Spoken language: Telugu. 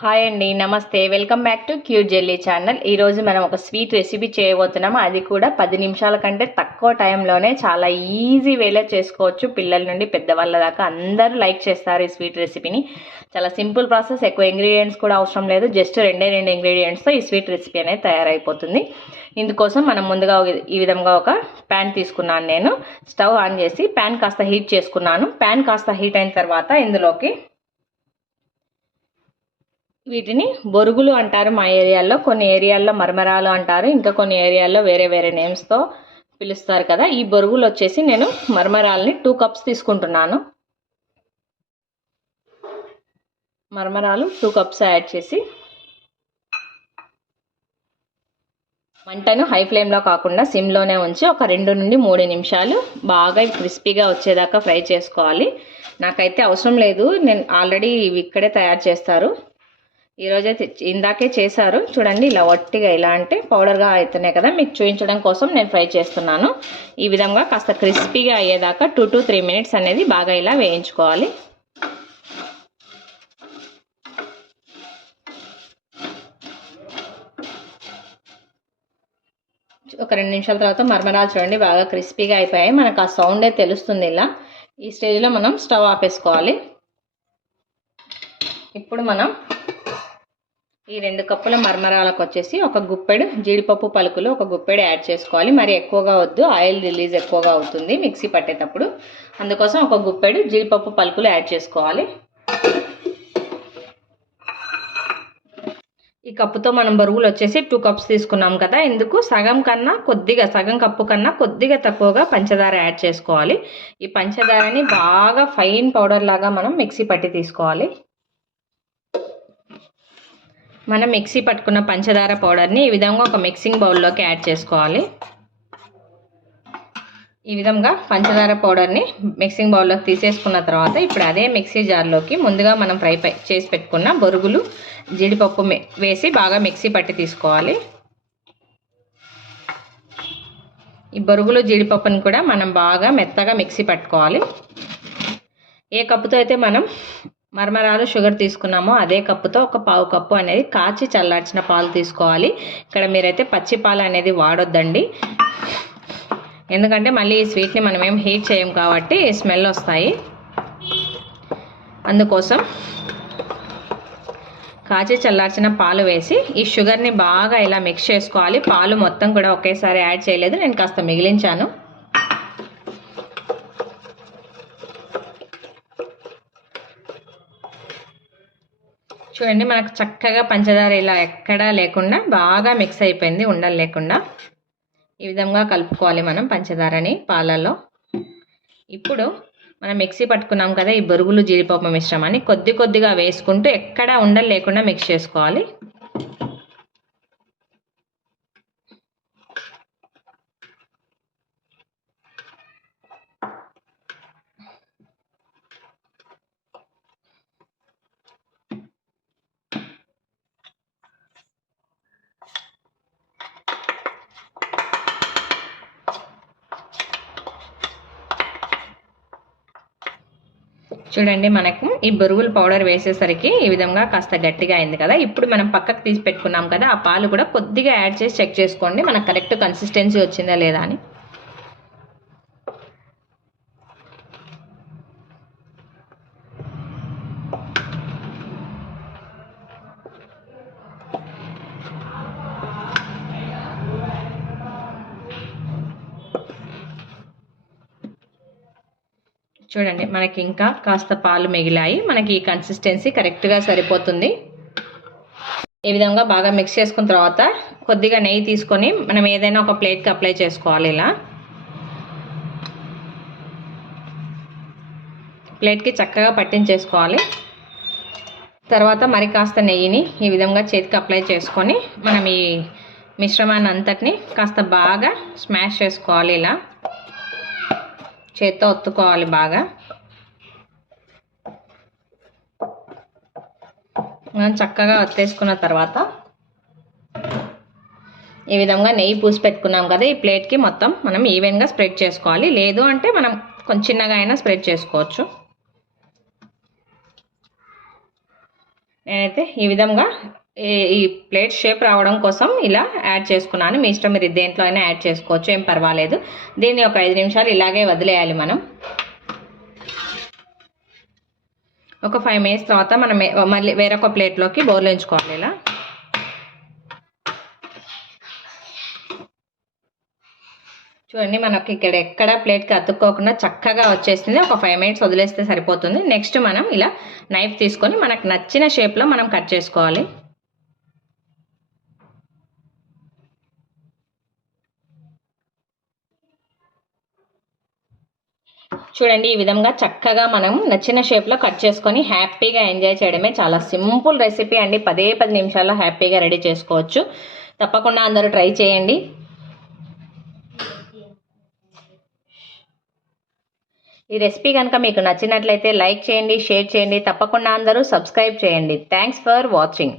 హాయ్ అండి, నమస్తే. Welcome back to cute jelly channel. ఈరోజు మనం ఒక స్వీట్ రెసిపీ చేయబోతున్నాము. అది కూడా 10 నిమిషాల కంటే తక్కువ టైంలోనే చాలా ఈజీ వేలో చేసుకోవచ్చు. పిల్లల నుండి పెద్దవాళ్ళ దాకా అందరూ లైక్ చేస్తారు ఈ స్వీట్ రెసిపీని. చాలా సింపుల్ ప్రాసెస్, ఎక్కువ ఇంగ్రీడియంట్స్ కూడా అవసరం లేదు. జస్ట్ రెండే ఇంగ్రీడియంట్స్తో ఈ స్వీట్ రెసిపీ అనేది తయారైపోతుంది. ఇందుకోసం మనం ముందుగా ఈ విధంగా ఒక ప్యాన్ తీసుకున్నాను. నేను స్టవ్ ఆన్ చేసి ప్యాన్ కాస్త హీట్ చేసుకున్నాను. ప్యాన్ కాస్త హీట్ అయిన తర్వాత ఇందులోకి వీటిని బొరుగులు అంటారు మా ఏరియాలో, కొన్ని ఏరియాల్లో మరమరాలు అంటారు, ఇంకా కొన్ని ఏరియాల్లో వేరే వేరే నేమ్స్తో పిలుస్తారు కదా. ఈ బొరుగులు వచ్చేసి నేను మరమరాలని 2 కప్స్ తీసుకుంటున్నాను. మరమరాలు 2 కప్స్ యాడ్ చేసి మంటను హై ఫ్లేమ్లో కాకుండా సిమ్లోనే ఉంచి ఒక 2 నుండి 3 నిమిషాలు బాగా క్రిస్పీగా వచ్చేదాకా ఫ్రై చేసుకోవాలి. నాకైతే అవసరం లేదు, నేను ఆల్రెడీ ఇవి ఇక్కడే తయారు చేస్తారు. ఈరోజే ఇందాకే చేశారు చూడండి. ఇలా వట్టిగా ఇలా అంటే పౌడర్గా అవుతున్నాయి కదా, మీకు చూపించడం కోసం నేను ఫ్రై చేస్తున్నాను. ఈ విధంగా కాస్త క్రిస్పీగా అయ్యేదాకా 2 to 3 మినిట్స్ అనేది బాగా ఇలా వేయించుకోవాలి. ఒక 2 నిమిషాల తర్వాత మరమరాలు చూడండి బాగా క్రిస్పీగా అయిపోయాయి. మనకు ఆ సౌండే తెలుస్తుంది. ఇలా ఈ స్టేజ్లో మనం స్టవ్ ఆపేసుకోవాలి. ఇప్పుడు మనం ఈ 2 కప్పుల మరమరాలకు వచ్చేసి ఒక గుప్పెడు జీడిపప్పు పలుకులు, ఒక గుప్పెడు యాడ్ చేసుకోవాలి. మరి ఎక్కువగా వద్దు, ఆయిల్ రిలీజ్ ఎక్కువగా అవుతుంది మిక్సీ పట్టేటప్పుడు. అందుకోసం ఒక గుప్పెడు జీడిపప్పు పలుకులు యాడ్ చేసుకోవాలి. ఈ కప్పుతో మనం బొరుగులు వచ్చేసి 2 కప్స్ తీసుకున్నాం కదా, ఇందుకు సగం కప్పు కన్నా కొద్దిగా తక్కువగా పంచదార యాడ్ చేసుకోవాలి. ఈ పంచదారని బాగా ఫైన్ పౌడర్ లాగా మనం మిక్సీ పట్టి తీసుకోవాలి. మనం మిక్సీ పట్టుకున్న పంచదార పౌడర్ని ఈ విధంగా ఒక మిక్సింగ్ బౌల్లోకి యాడ్ చేసుకోవాలి. ఈ విధంగా పంచదార పౌడర్ని మిక్సింగ్ బౌల్లోకి తీసేసుకున్న తర్వాత ఇప్పుడు అదే మిక్సీ జార్లోకి ముందుగా మనం ఫ్రై చేసి పెట్టుకున్న బొరుగులు, జీడిపప్పు వేసి బాగా మిక్సీ పట్టి తీసుకోవాలి. ఈ బొరుగులు జీడిపప్పుని కూడా మనం బాగా మెత్తగా మిక్సీ పట్టుకోవాలి. ఏ కప్పుతో అయితే మనం మరమరాలు షుగర్ తీసుకున్నామో అదే కప్పుతో ఒక 1/2 కప్పు అనేది కాచి చల్లార్చిన పాలు తీసుకోవాలి. ఇక్కడ మీరైతే పచ్చి పాలు అనేది వాడొద్దండి, ఎందుకంటే మళ్ళీ ఈ స్వీట్ని మనం ఏం హీట్ చేయం కాబట్టి స్మెల్ వస్తాయి. అందుకోసం కాచి చల్లార్చిన పాలు వేసి ఈ షుగర్ని బాగా ఇలా మిక్స్ చేసుకోవాలి. పాలు మొత్తం కూడా ఒకేసారి యాడ్ చేయలేదు, నేను కాస్త మిగిలించాను. చూడండి మనకు చక్కగా పంచదార ఇలా ఎక్కడా లేకుండా బాగా మిక్స్ అయిపోయింది, ఉండలు లేకుండా. ఈ విధంగా కలుపుకోవాలి మనం పంచదారని పాలలో. ఇప్పుడు మనం మిక్సీ పట్టుకున్నాం కదా ఈ బొరుగులు జీడిపప్పు మిశ్రమాన్ని కొద్దిగా వేసుకుంటూ ఎక్కడా ఉండలు లేకుండా మిక్స్ చేసుకోవాలి. చూడండి మనకు ఈ బొరుగుల పౌడర్ వేసేసరికి ఈ విధంగా కాస్త గట్టిగా అయింది కదా. ఇప్పుడు మనం పక్కకు తీసి పెట్టుకున్నాం కదా, ఆ పాలు కూడా కొద్దిగా యాడ్ చేసి చెక్ చేసుకోండి మనకు కరెక్ట్ కన్సిస్టెన్సీ వచ్చిందా లేదా అని. చూడండి మనకి ఇంకా కాస్త పాలు మిగిలాయి, మనకి ఈ కన్సిస్టెన్సీ కరెక్ట్గా సరిపోతుంది. ఈ విధంగా బాగా మిక్స్ చేసుకున్న తర్వాత కొద్దిగా నెయ్యి తీసుకొని మనం ఏదైనా ఒక ప్లేట్కి అప్లై చేసుకోవాలి. ఇలా ప్లేట్కి చక్కగా పట్టించేసుకోవాలి. తర్వాత మరి కాస్త నెయ్యిని ఈ విధంగా చేతికి అప్లై చేసుకొని మనం ఈ మిశ్రమాన్ని అంతటిని కాస్త బాగా స్మాష్ చేసుకోవాలి. ఇలా చేత్తో ఒత్తుకోవాలి బాగా. మనం చక్కగా ఒత్తేసుకున్న తర్వాత ఈ విధంగా నెయ్యి పూసి పెట్టుకున్నాం కదా, ఈ ప్లేట్కి మొత్తం మనం ఈవెన్గా స్ప్రెడ్ చేసుకోవాలి. లేదు అంటే మనం కొంచెం చిన్నగా అయినా స్ప్రెడ్ చేసుకోవచ్చు. నేనైతే ఈ విధంగా ఈ ప్లేట్ షేప్ రావడం కోసం ఇలా యాడ్ చేసుకున్నాను. మీ ఇష్టం, మీరు దేంట్లో అయినా యాడ్ చేసుకోవచ్చు, ఏం పర్వాలేదు. దీన్ని ఒక 5 నిమిషాలు ఇలాగే వదిలేయాలి మనం. ఒక 5 మినిట్స్ తర్వాత మనం మళ్ళీ వేరొక ప్లేట్లోకి బోర్లించుకోవాలి. ఇలా చూడండి, మనకి ఇక్కడ ఎక్కడ ప్లేట్కి అతుక్కోకుండా చక్కగా వచ్చేసింది. ఒక 5 మినిట్స్ వదిలేస్తే సరిపోతుంది. నెక్స్ట్ మనం ఇలా నైఫ్ తీసుకొని మనకు నచ్చిన షేప్లో మనం కట్ చేసుకోవాలి. చూడండి, ఈ విధంగా చక్కగా మనం నచ్చిన షేప్లో కట్ చేసుకొని హ్యాపీగా ఎంజాయ్ చేయడమే. చాలా సింపుల్ రెసిపీ అండి. 10 నిమిషాల్లో హ్యాపీగా రెడీ చేసుకోవచ్చు. తప్పకుండా అందరూ ట్రై చేయండి. ఈ రెసిపీ కనుక మీకు నచ్చినట్లయితే లైక్ చేయండి, షేర్ చేయండి. తప్పకుండా అందరూ సబ్స్క్రైబ్ చేయండి. Thanks for watching.